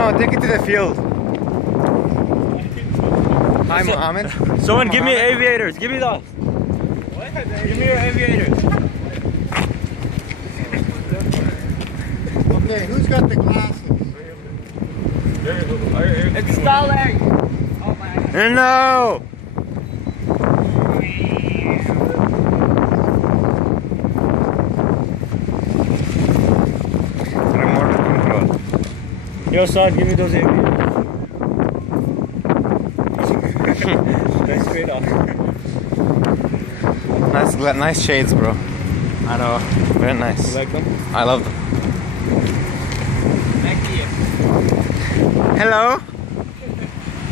No, take it to the field. Hi, Mohammed. Someone give me aviators. Give me those. What? Give me your aviators. Okay, who's got the glasses? It's Starlight. Oh my. No! Remote control. Yo, son, give me those aviators. Nice straight off. Nice shades, bro. I know. Very nice. You like them? I love them. Thank you. Hello?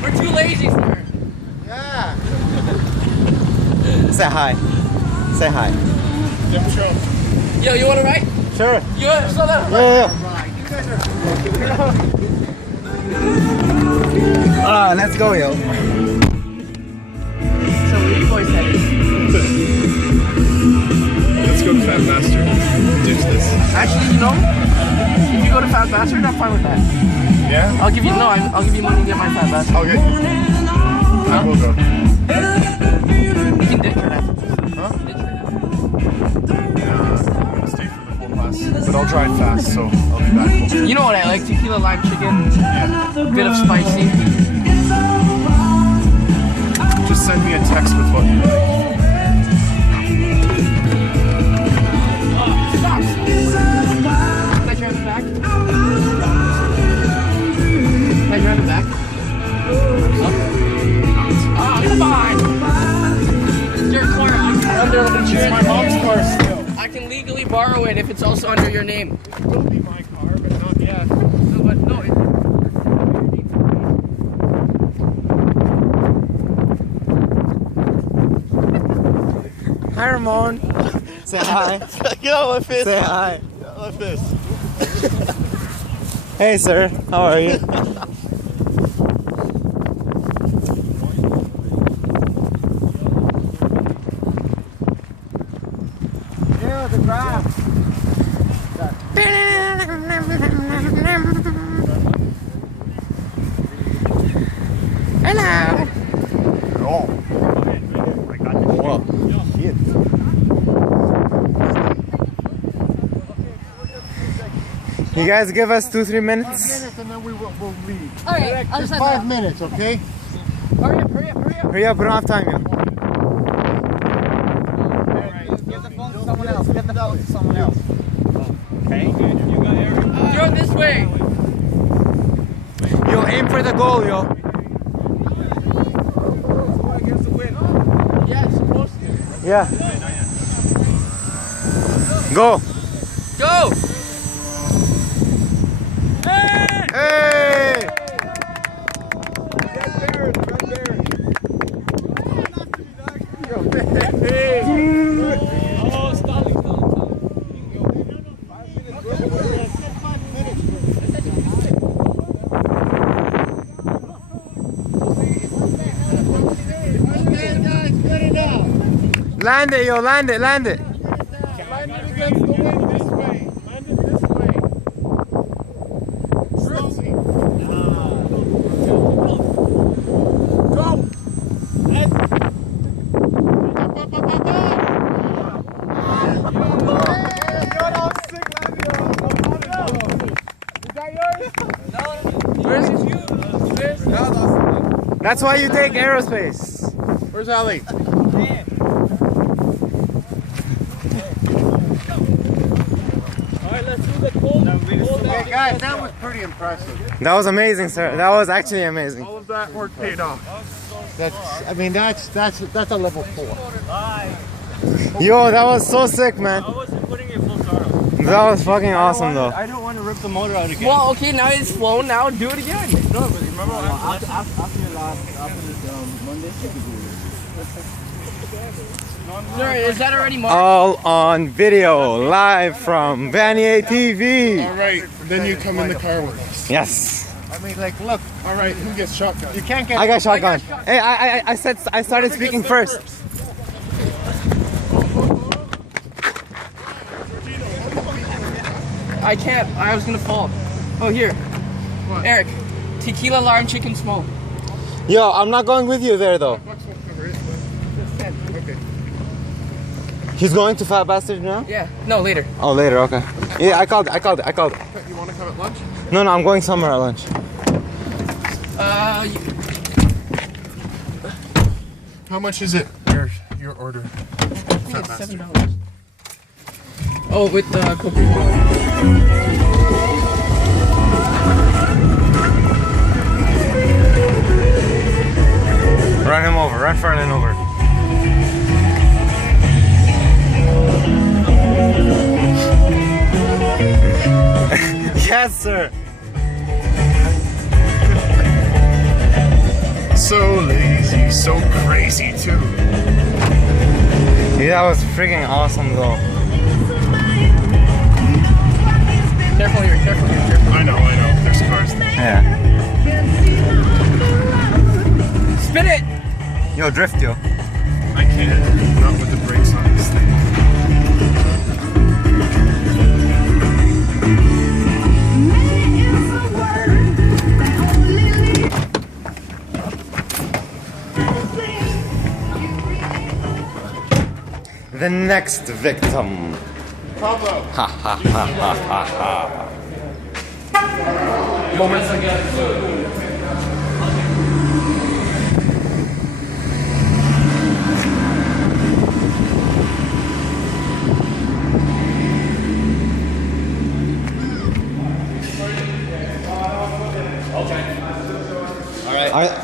We're too lazy, sir. Yeah. Say hi. Say hi. Yo, you want to ride? Sure. You want to slow down? Yeah. You guys are Alright, let's go, yo. So where you boys headed? Let's go to Fat Master. Ditch this. Actually, you know, if you go to Fat Bastard, I'm fine with that. Yeah? I'll give you I'll give you money to get my Fat Bastard. I'll get you. I will go. You can ditch her now. Huh? Ditch her now. I'm gonna stay for the whole class. But I'll drive fast, so I'll be back. You know what I like? Tequila lime chicken. Yeah. Bit of spicy. Just send me a text with what you like. Stop! Can I drive it back? Can I drive it back? Oh, come on! It's your car. I'm under insurance. It's my mom's car still. I can legally borrow it if it's also under your name. It'll be my car, but not yet. No, but no. Hi, Ramon. Say hi. Get out of my face. Say hi. Get out of my face. Hey, sir. How are you? yeah, the grass. Hello. Oh. Whoa. Shit. You guys give us 2-3 5 minutes. minutes and then we'll leave. Alright, I'll just Just 5 minutes, okay? Hurry up, hurry up, hurry up. Hurry up, we don't have time, yo. Give the phone to someone else. Get the phone to someone else. Okay. You got everything. Throw it this way. Yo, aim for the goal, yo. Yeah, it's supposed to. Yeah. Go. Go! Hey! Oh, stalling. Land it, yo, land it, land it. Land it against the wind this way. Land it this way. Slowly. Go. Up, up, up, up, up. Is that yours? Where's it you? That's why you take Aerospace. Where's Ali? Alright, let's do the cold. Okay, guys, that was pretty impressive. That was amazing, sir. That was actually amazing. All of that work paid off. That's a level 4. Yo, that was so sick, man. I wasn't putting it full throttle. That was fucking awesome, though. I don't want to rip the motor out again. Well, okay, now it's flown. Now do it again. No, but remember after Monday, you could do it. Sir, is that already marked? All on video, live from Vanier TV. All right, then you come in the car with us. Yes. I mean, like, look, All right, who gets shotgun? you can't get. I got shotgun. Hey, I started speaking first. I can't. I was gonna fall. Oh, here. What? Eric. Tequila lime chicken small. Yo, I'm not going with you there though. Okay. He's going to Fat Bastard now? Yeah. No, later. Oh, later. Okay. Yeah, I called. You want to come at lunch? No, I'm going somewhere at lunch. How much is it? Your order. Fat bastard. $7. Oh, with the Coca-Cola. Run him over. Run Fernan over. Yes, sir. So lazy, so crazy too. Yeah, that was freaking awesome though. Careful here, careful here, careful. I know. There's cars there. Yeah. Spin it! Yo, drift, yo. I can't. Not with the brakes on this thing. The next victim. Pablo. Moments again.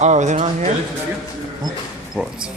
Are they not here? Bro, it's